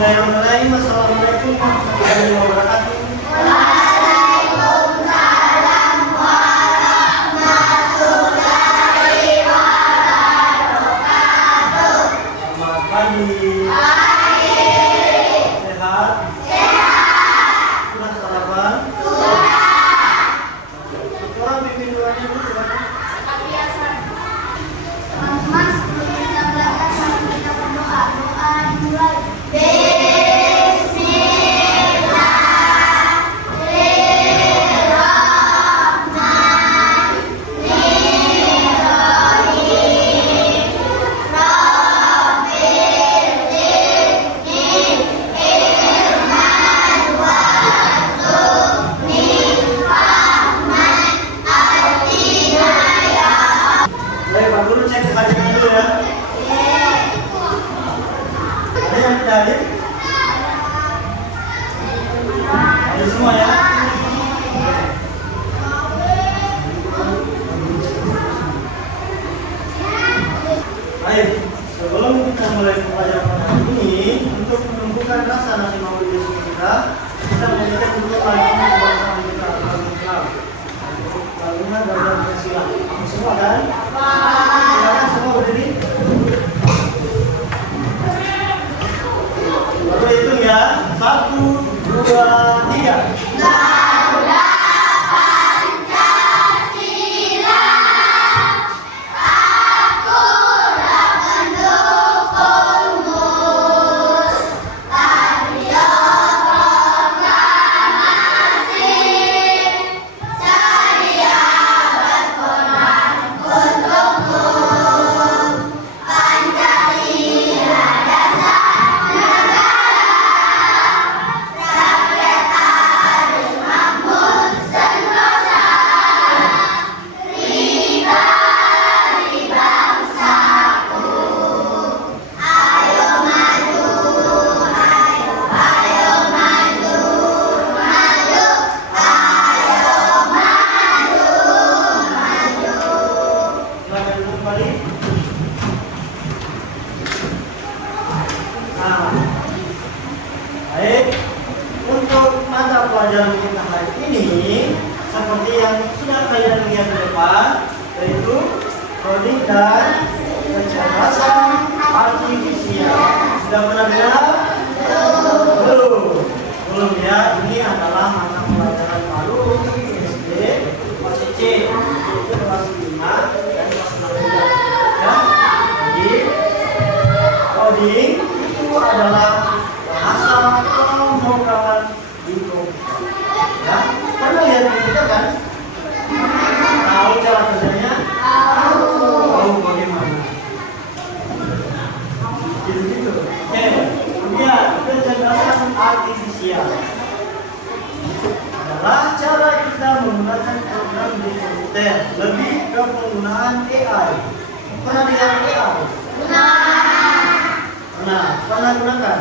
Bismillahirrahmanirrahim. Assalamualaikum warahmatullahi wabarakatuh. Selamat pagi. Sehat? Sudah sarapan? Orang pimpin doanya dulu semuanya. Mas, kita belajar sampai kita berdoa. Doa dimulai. Baik, Pak Guru cek hadirnya dulu ya. Ada yang tidak hadir? Ada semua ya? Baik, sebelum kita mulai pelajaran hari ini, untuk menumbuhkan rasa nasi maulid Yesus kita menyanyikan dulu lagu kebangsaan kita Al-Fatihah. Lagunya belajar bersilah. Semua kan? Silakan semua berdiri. Baru hitung ya. 1, 2, 3. Silakan duduk kembali. Nah, baik. Untuk mata pelajaran kita hari ini, seperti yang sudah kalian lihat di depan, yaitu coding dan kecerdasan artifisial. Sudah pernah dengar? Belum ya. Ini adalah mata pelajaran baru SD kelas C, yaitu kelas 5 dan kelas 6 juga. Ya. Jadi coding itu adalah bahasa pemrograman di komputer. Ya. Pernah lihat komputer kan? Tahu cara kerjanya? Tahu bagaimana? Gitu. Oke. Kemudian kecerdasan artifisial adalah cara kita menggunakan program di komputer, lebih ke penggunaan AI. Pernah dengar AI? Pernah gunakan?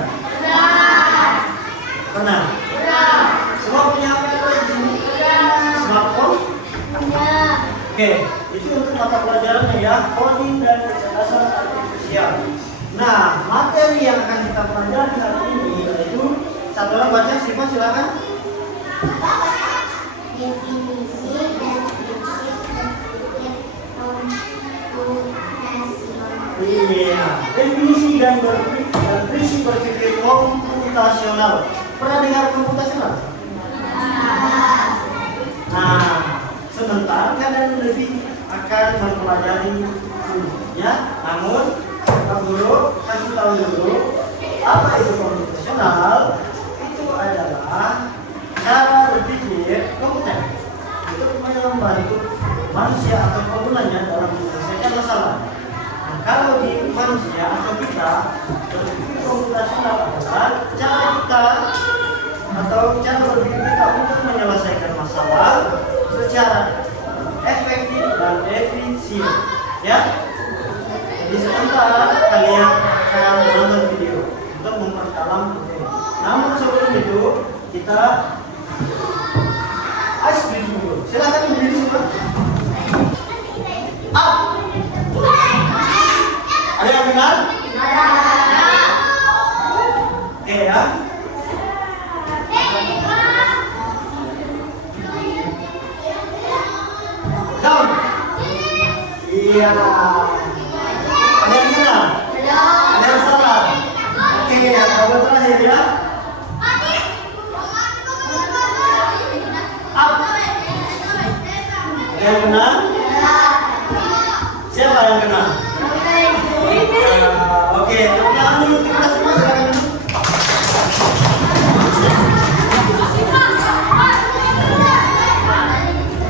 Pernah. Semua punya apa di sini? Smartphone? Oke, itu untuk mata pelajarannya ya, coding dan kecerdasan artifisial. Nah, materi yang akan kita pelajari hari ini yaitu satu orang baca, Siva silakan. Definisi dan prinsip komputasional. Iya, definisi dan prinsip berpikir komputasional. Pernah dengar komputasional? Nah, sebentar kalian lebih akan mempelajari ya. Namun, Pak Guru kasih tahu dulu apa itu komputasional. Itu adalah cara berpikir komputer untuk membantu manusia atau penggunanya dalam menyelesaikan masalah. Nah, kalau di manusia atau kita, berpikir komputasional adalah cara kita atau cara berpikir kita untuk menyelesaikan masalah secara efektif dan efisien. Ya. Jadi sebentar kalian akan menonton video untuk memperdalam materi. Namun sebelum itu kita ice cream dulu. Silakan berdiri semua. Up. Ada yang benar? Oke, ya. Down. Iya. Ada yang kenal? Ada yang salah? Oke, jawaban terakhir ya. Up. Yang benar? Siapa yang benar? Oke, tepuk tangan dulu kita semua silakan.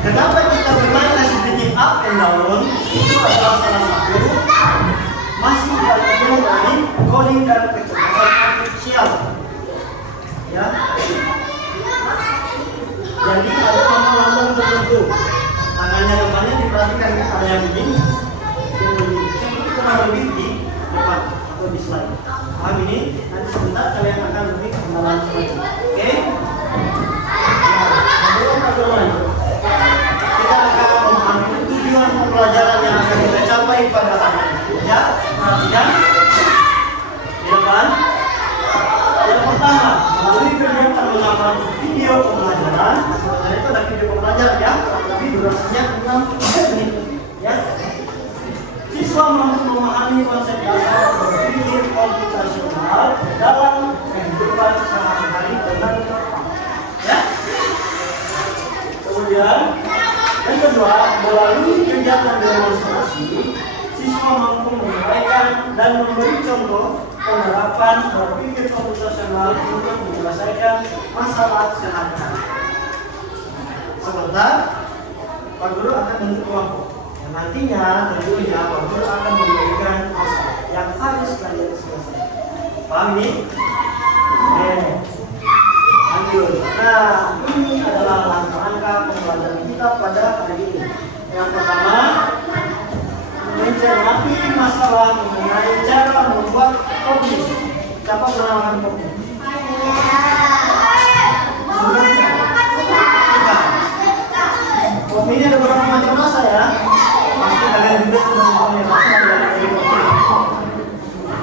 Kenapa kita bermain nasi bikin up and down? Itu adalah salah satu masih bagian dari coding dan kecerdasan artifisial. Ya. Jadi ada lambang-lambang tertentu. Tangannya depannya diperhatikan ada yang begini, yang begini. Seperti kurang lebih di depan atau di slide. Paham ini? Nanti sebentar kalian akan lebih kenalan lagi. Oke? Kita akan memahami tujuan pembelajaran yang akan kita capai pada hari ini. Ya, perhatikan. Di depan. Yang pertama, melalui kegiatan menonton video pembelajaran. Sebenarnya itu ada video pembelajaran ya, tapi durasinya 6 menit. Ya. Siswa mampu memahami konsep dasar berpikir komputasional dalam kehidupan sehari-hari dengan tepat. Ya. Kemudian yang kedua, melalui kegiatan demonstrasi, siswa mampu menguraikan dan memberi contoh penerapan berpikir komputasional untuk menyelesaikan masalah sehari-hari. Sebentar, Pak Guru akan bentuk kelompok. Dan nantinya tentunya Pak Guru akan memberikan masalah yang harus kalian selesaikan. Paham ini? Oke. Lanjut. Nah, ini adalah langkah-langkah pembelajaran kita pada hari ini. Yang pertama, mencermati masalah mengenai cara membuat kopi. Siapa mengenalkan kopi? Kopi ini ada beberapa macam rasa ya. Pasti kalian juga sudah mempunyai rasa dari kopi.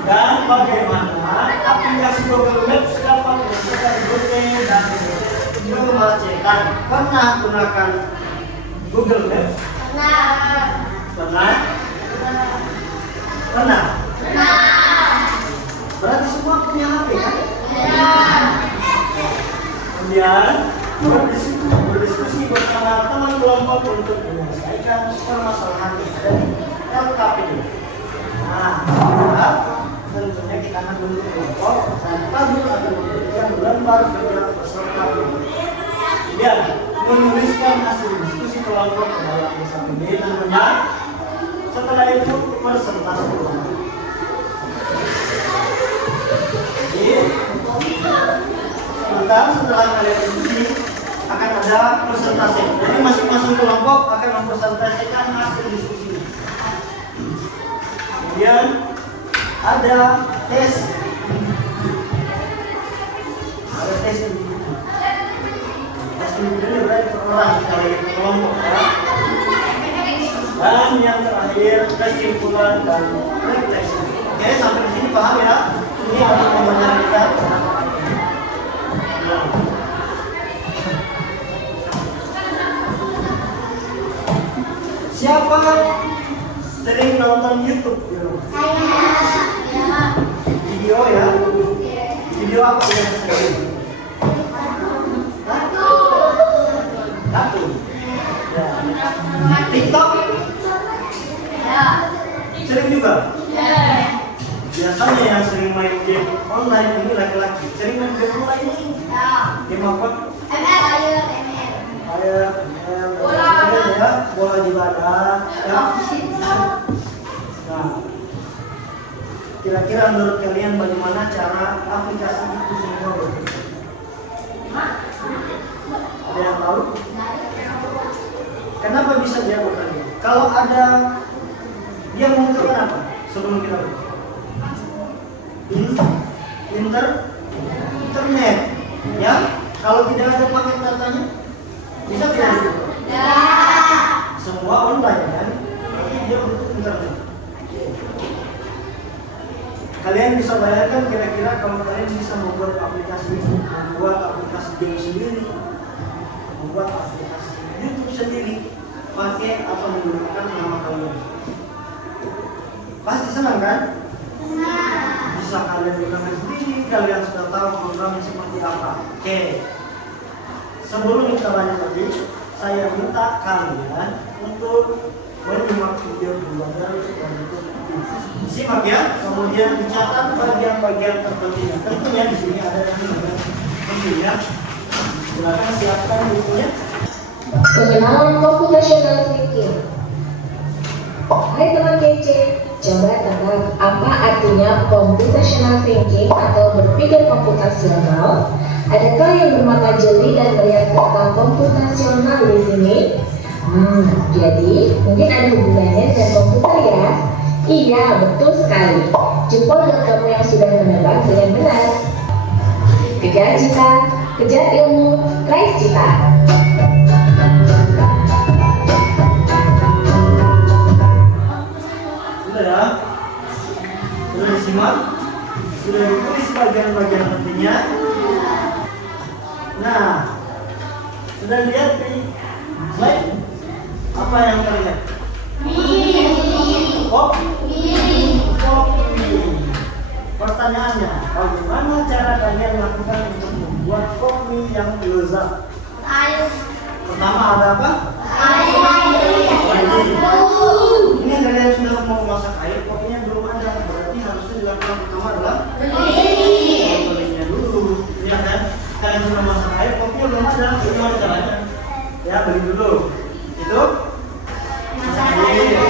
Dan bagaimana aplikasi Google Maps dapat menentukan rute dan juga mengecekkan. Pernah gunakan Google Maps? Pernah? Pernah? Berarti semua punya HP kan? Kemudian berdiskusi bersama teman kelompok untuk menyelesaikan permasalahan yang ada di LKP. Nah, tentunya kita akan bentuk kelompok dan Pak Guru akan memberikan lembar kerja peserta. Kemudian menuliskan hasil diskusi kelompok ke dalam SAPD tentunya. Setelah itu presentasi kelompok. Setelah kalian diskusi akan ada presentasi. Jadi masing-masing kelompok akan mempresentasikan hasil diskusi. Kemudian ada tes. Ada tes individu. Tes individu berarti per orang kalian kelompok ya. Dan yang terakhir kesimpulan dan refleksi. Oke, sampai di sini paham ya? Ini untuk pembelajaran kita. Siapa sering nonton YouTube? Saya. Video ya? Video apa yang sering? Kartun. Ya. TikTok? Sering juga? Biasanya yang sering main game online ini laki-laki. Sering main game online ini? Game apa? Bola juga ada ya. Nah, kira-kira menurut kalian bagaimana cara aplikasi itu semua bekerja? Ada yang tahu? Kenapa bisa dia bekerja? Kalau ada dia membutuhkan apa sebelum kita buka? Internet ya. Kalau tidak ada paket datanya bisa tidak? Semua online kan, berarti dia butuh internet. Kalian bisa bayangkan kira-kira kalau kalian bisa membuat aplikasi game sendiri, membuat aplikasi YouTube sendiri, pakai atau menggunakan nama kalian. Pasti senang kan? Bisa kalian gunakan sendiri, kalian sudah tahu programnya seperti apa. Oke. Sebelum kita lanjut lagi, saya minta kalian untuk menyimak video dulu dan simak ya, kemudian dicatat bagian-bagian terpenting. Tentunya di sini ada yang pentingnya. Silakan siapkan bukunya. Pengenalan computational thinking. Hai teman kece, coba tebak apa artinya computational thinking atau berpikir komputasional? Adakah yang bermata jeli dan melihat kata komputasional di sini? Jadi mungkin ada hubungannya dengan komputer ya? Iya, betul sekali. Jempol buat kamu yang sudah menebak dengan benar. Kejar cita, kejar ilmu, raih cita. Sudah ya? Sudah disimak? Sudah ditulis bagian-bagian pentingnya? Nah, sudah lihat di slide? Apa yang terlihat? Kopi. Pertanyaannya, bagaimana cara kalian lakukan untuk membuat kopi yang lezat? Pertama ada apa? Air. Ini kalian sudah mau masak air, kopinya belum ada. Berarti harusnya dilakukan pertama adalah belinya dulu, ya kan? Kalian sudah masak air, kopinya belum ada. Bagaimana caranya? Ya, beli dulu. Itu masak air.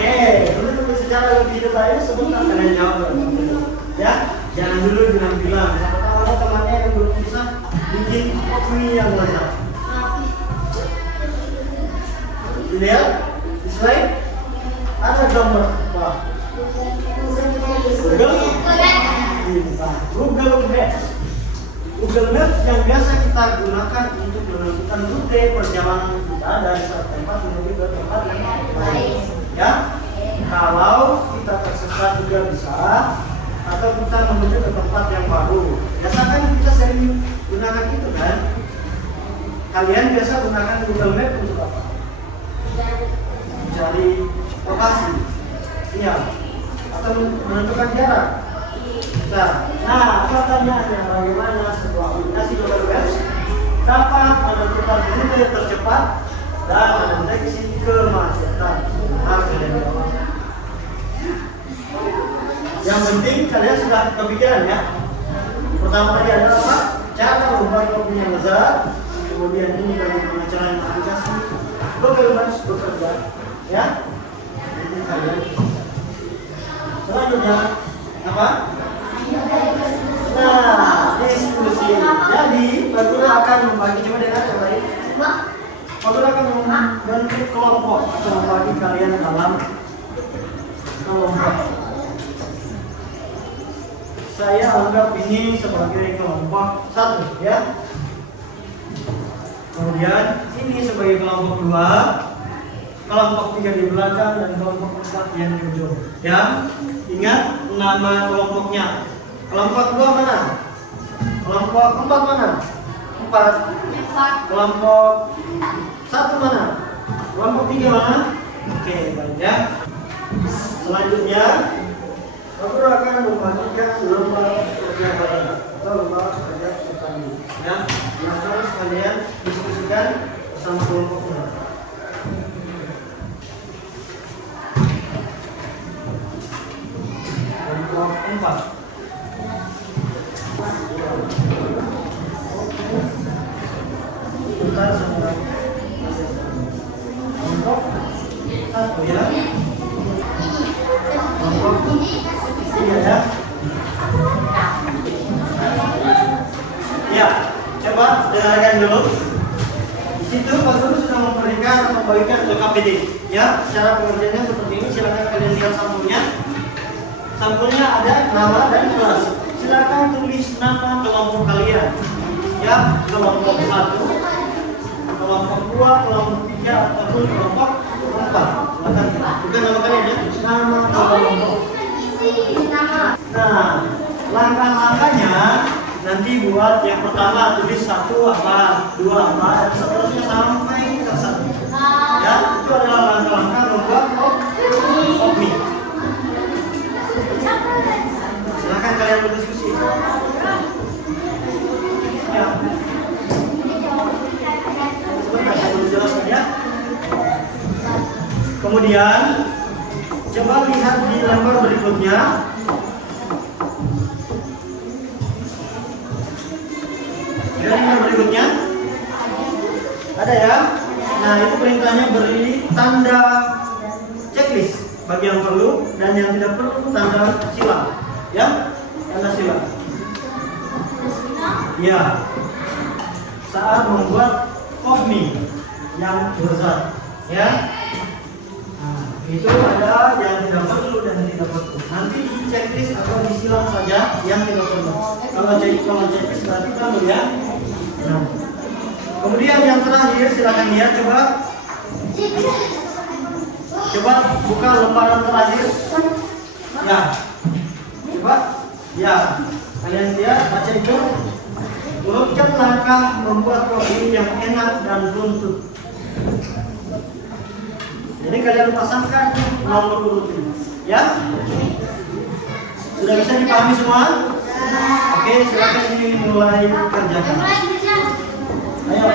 Oke, untuk secara lebih detail sebentar kalian jawab ya. Jangan dulu bilang-bilang. Siapa tahu ada temannya yang belum bisa bikin kopi yang lezat. Lihat di slide ada gambar apa? Google Maps. Google Maps yang biasa kita gunakan untuk menentukan rute perjalanan kita dari satu tempat menuju ke tempat yang lain. Ya, kalau kita tersesat juga bisa, atau kita menuju ke tempat yang baru. Biasakan kita sering gunakan itu kan? Kalian biasa gunakan Google Maps untuk apa? Mencari lokasi, iya, atau menentukan jarak. Nah, pertanyaannya bagaimana sebuah aplikasi Google Maps dapat menentukan rute tercepat dan mendeteksi kemacetan? Yang penting kalian sudah kepikiran ya. Pertama tadi adalah apa? Cara membuat kopi yang lezat. Kemudian ini bagaimana cara aplikasi Google Maps bekerja, ya. Ini kalian. Selanjutnya apa? Nah, diskusi. Jadi, Batura akan membagi, coba dengar yang baik. Batura akan membentuk kelompok atau membagi kalian dalam kelompok. Saya anggap ini sebagai kelompok 1, ya. Kemudian ini sebagai kelompok 2, kelompok 3 di belakang dan kelompok 4 yang di ujung. Ya, ingat nama kelompoknya. Kelompok 2 mana? Kelompok 4 mana? 4. Kelompok 1 mana? Kelompok 3 mana? Oke, baik ya. Selanjutnya, aku akan membagikan lembar kerja bareng atau lembar kerja petani. Ya, yang harus kalian diskusikan bersama kelompoknya. Kelompok 4. Bentar sama kelompok 1 ya. Kelompok 3 ya. Ya, coba dengarkan dulu. Di situ Pak Guru sudah memberikan atau membagikan ke KPD. Ya, cara pengerjaannya seperti ini. Silakan kalian lihat sampulnya. Sampulnya ada nama dan kelas. Silakan tulis nama kelompok kalian. Ya, kelompok 1, kelompok 2, kelompok 3, ataupun kelompok 4. Silakan. Bukan nama kalian ya, nama kelompok. Nah, langkah-langkahnya nanti buat yang pertama tulis 1 apa, 2 apa, dan seterusnya sampai ke 1. Ya, itu adalah langkah-langkah membuat kopi. Silakan kalian berdiskusi. Ya. Sebentar, saya belum jelaskan ya. Kemudian coba lihat di lembar berikutnya. Lihat lembar berikutnya. Ada ya? Nah, itu perintahnya beri tanda checklist bagi yang perlu dan yang tidak perlu tanda silang. Ya? Tanda silang. Ya. Saat membuat kopi yang lezat. Ya? Itu ada yang tidak perlu dan tidak perlu. Nanti di checklist atau disilang saja yang tidak perlu. Kalau checklist berarti perlu ya. Nah. Kemudian yang terakhir silakan lihat coba buka lembaran terakhir. Ya. Coba. Ya. Kalian lihat baca itu. Urutkan langkah membuat kopi yang enak dan runtut. Jadi kalian pasangkan nomor urut ini, ya? Sudah bisa dipahami semua? Oke, silakan dimulai kerjakan. Ayo.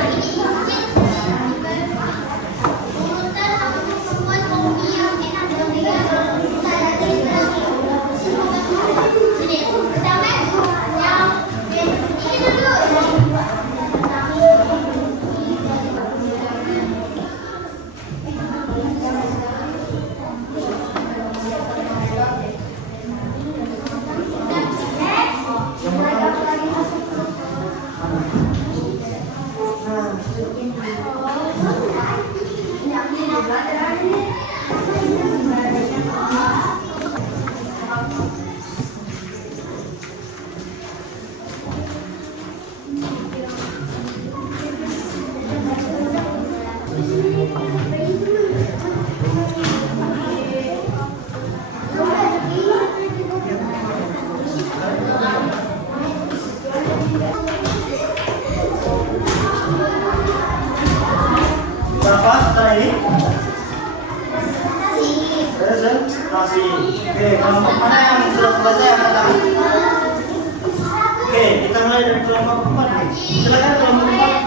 Berapa tadi? Presentasi. Oke, kelompok mana yang sudah selesai angkat tangan? Oke, kita mulai dari kelompok 4. Silakan kelompok 4.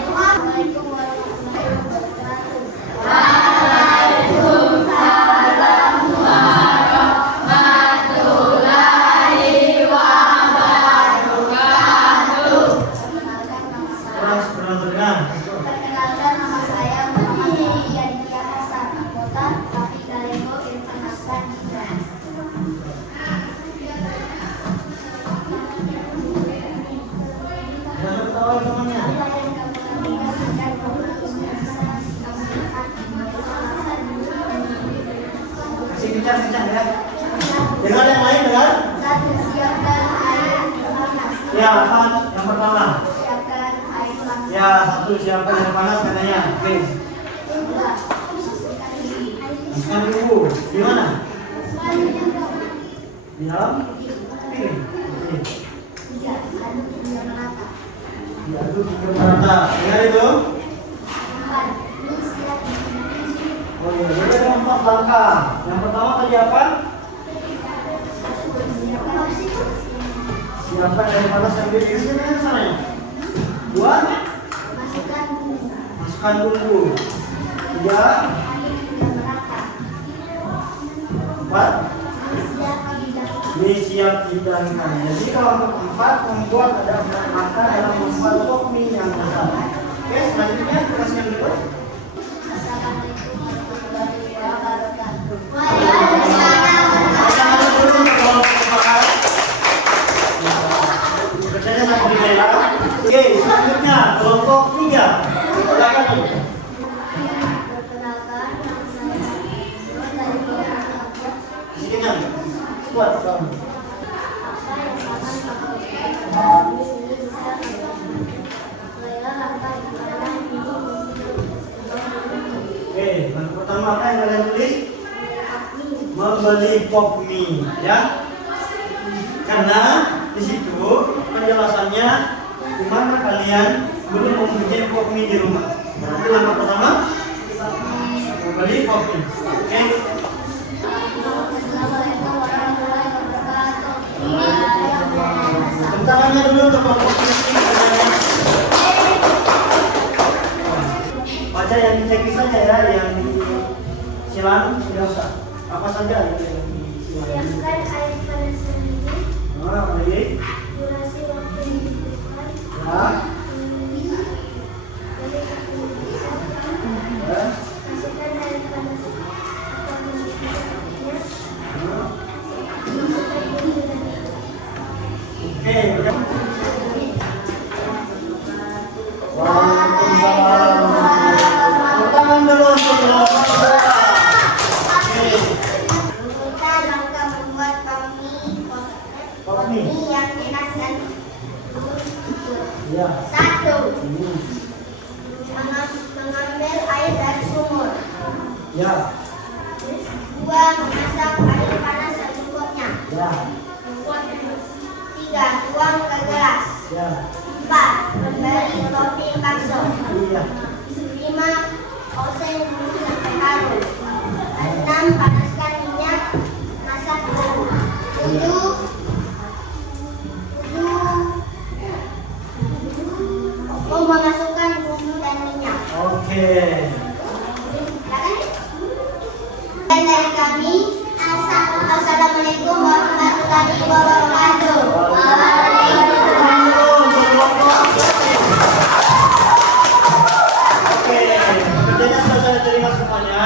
Kencang ya. Dengar yang lain dengar? Ya, apa? Yang pertama. Ya, 1 siapkan yang panas katanya. Oke. Masukkan dulu. Di mana? Di dalam piring. Diaduk hingga merata. Dengar itu? Oh iya, jadi ada 4 langkah. Yang pertama tadi apa? Siapkan dari panas sampai di sini sana ya. 2. Masukkan bumbu. 3. 4. Ini siap dihidangkan. Jadi kalau untuk 4 membuat ada 4 langkah dalam membuat kopi yang lezat. Oke, selanjutnya tugasnya dulu. Oke, selanjutnya kelompok 3. Silakan. Sedikitnya. Kuat kamu. Oke, yang pertama apa yang kalian tulis? Membeli pop mie, ya. Karena di situ penjelasannya di mana kalian belum mempunyai pokmi di rumah. Berarti langkah pertama membeli pokmi. Oke? Tangannya dulu untuk pokmi. Baca yang diceki saja ya, yang silang tidak usah. Apa saja yang Siapkan air panas sendiri. lagi? Durasi waktu yang dibutuhkan. Ya. Ya. Masukkan air panas atau mendidihkannya. Oke, Waalaikumsalam. Tangan dulu untuk Kita langkah membuat pokmi yang enak dan gurih. ya. 1. Mengambil air dari sumur. Ya. 2. Memasak air panas secukupnya. Ya. 3. Tuang ke gelas. Ya. 4. Memberi topping bakso. Iya. 5. Oseng dulu sampai harum. 6. Panaskan minyak. Masak dulu. 7. Memasukkan bumbu dan minyak. Oke. Dan dari kami, Assalamualaikum warahmatullahi wabarakatuh. Oke, kerjanya sudah saya terima semuanya.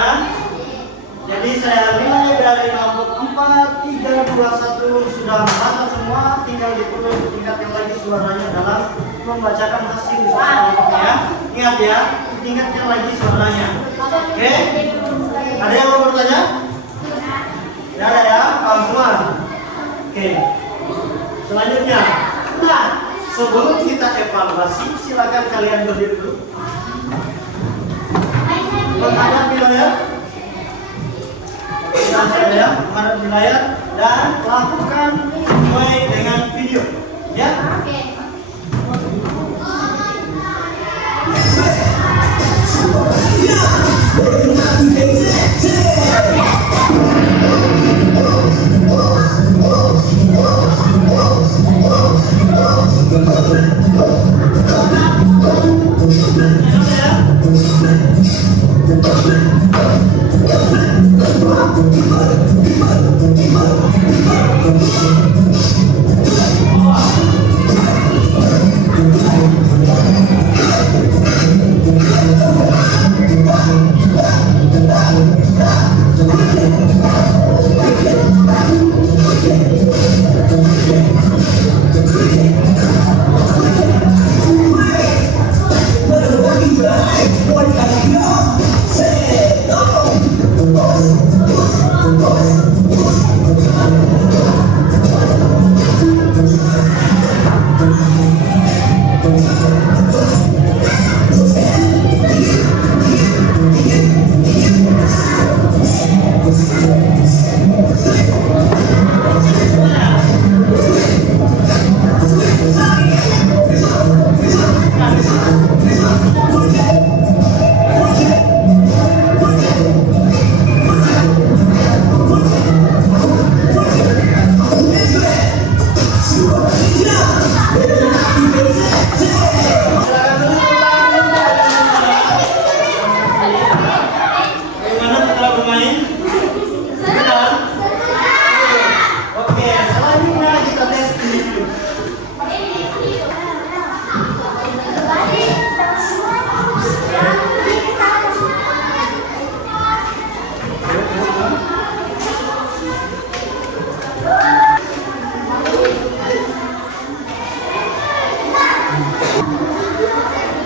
Jadi saya nilai dari nomor 4, 3, 2, 1 sudah matang semua. Tinggal ditingkatkan lagi suaranya dalam membacakan hasil ya. Ingat ya, tingkatkan lagi suaranya. Oke? Ada yang mau bertanya? Tidak ada ya, paham semua? Oke. Selanjutnya, nah, sebelum kita evaluasi, silakan kalian berdiri dulu. Menghadap di layar. Menghadap di layar dan lakukan sesuai dengan video. Ya?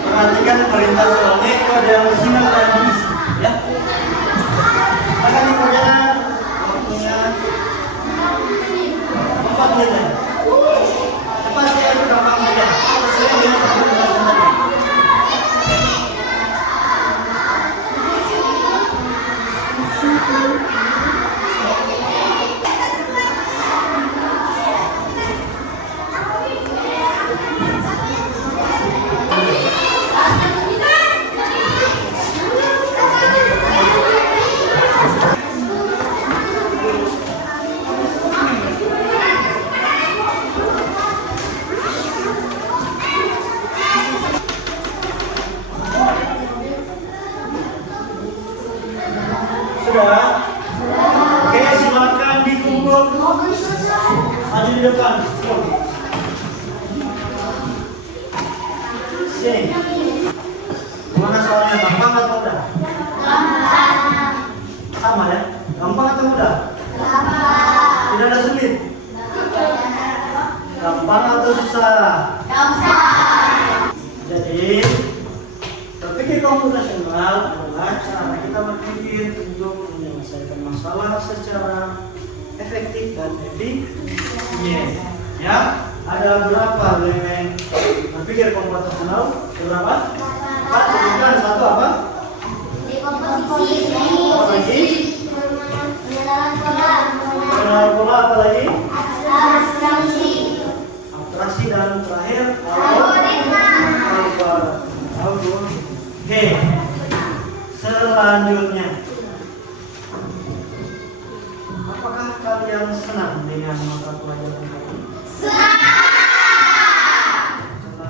Perhatikan perintah soalnya itu ada yang bersinar dan diisi, ya. Akan dikerjakan waktunya 4 menit aja. Cepat ya, itu gampang saja. Sesuai dengan perintah tadi. Sudah? Oke, silakan dikumpul. Maju di depan. Sini. Gimana soalnya? Gampang atau mudah? Sama ya? Gampang atau mudah? Tidak ada sulit? Gampang atau susah? Jadi, berpikir komputasional adalah cara kita berpikir untuk menyelesaikan masalah secara efektif dan efisien. Ya, ada berapa elemen berpikir komputasional? Berapa? 4. Sebutkan satu apa? Pengenalan pola, apa lagi? Abstraksi dan terakhir Oke, selanjutnya, apakah kalian senang dengan mata pelajaran ini? Senang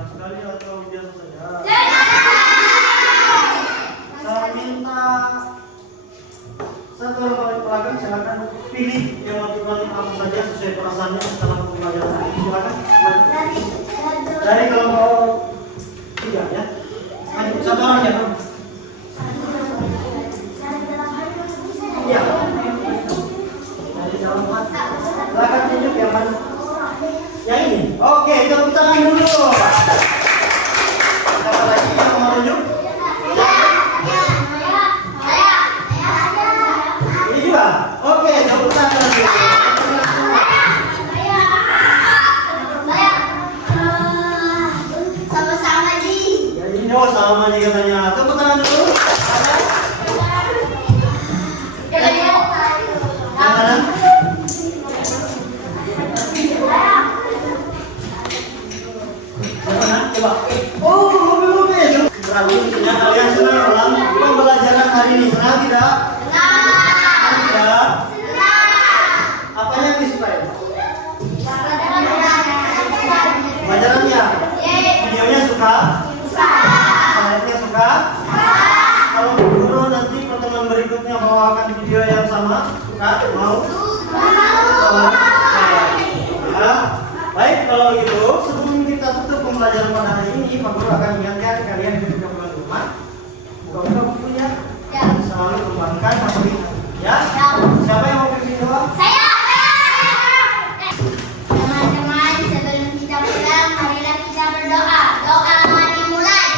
sekali atau biasa saja? Saya minta satu orang paling belakang, silakan pilih yang motivatif apa saja sesuai perasaannya setelah pembelajaran ini. Silakan. Dari kelompok 3 ya. Ayo, satu orang ya. Iya. Dari kelompok 4. Silakan tunjuk yang mana? Yang ini. Oke, tepuk tangan dulu. Siapa lagi yang mau tunjuk? Ini juga. Oke, tepuk tangan dulu. Oh, sama nih katanya. Tepuk tangan dulu. Yang mana? Yang mana? Coba. Oh, belum. Selanjutnya kalian senang dalam pembelajaran hari ini. Senang tidak? Senang. Tidak? Apa yang disukai? Pelajarannya? Videonya suka? Slide-nya suka? Kalau guru nanti pertemuan berikutnya bawakan video yang sama, suka? Mau? Ya. Baik, kalau gitu sebelum kita tutup pembelajaran pada hari ini, Pak Guru akan ingatkan kalian ketika pulang ke rumah, buka bukunya, selalu kembangkan materi. Ya? Siapa yang mau pimpin doa? Teman-teman, sebelum kita pulang, marilah kita berdoa. Doa mari mulai.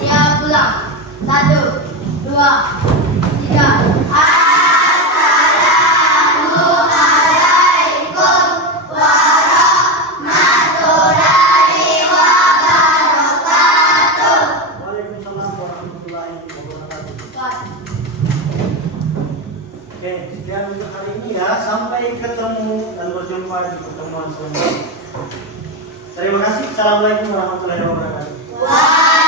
Siap pulang. 1, 2, 3. Assalamualaikum warahmatullahi wabarakatuh. Waalaikumsalam warahmatullahi wabarakatuh. Oke, sekian untuk hari ini ya. Sampai ketemu dan berjumpa di pertemuan selanjutnya. Terima kasih. Assalamualaikum warahmatullahi wabarakatuh.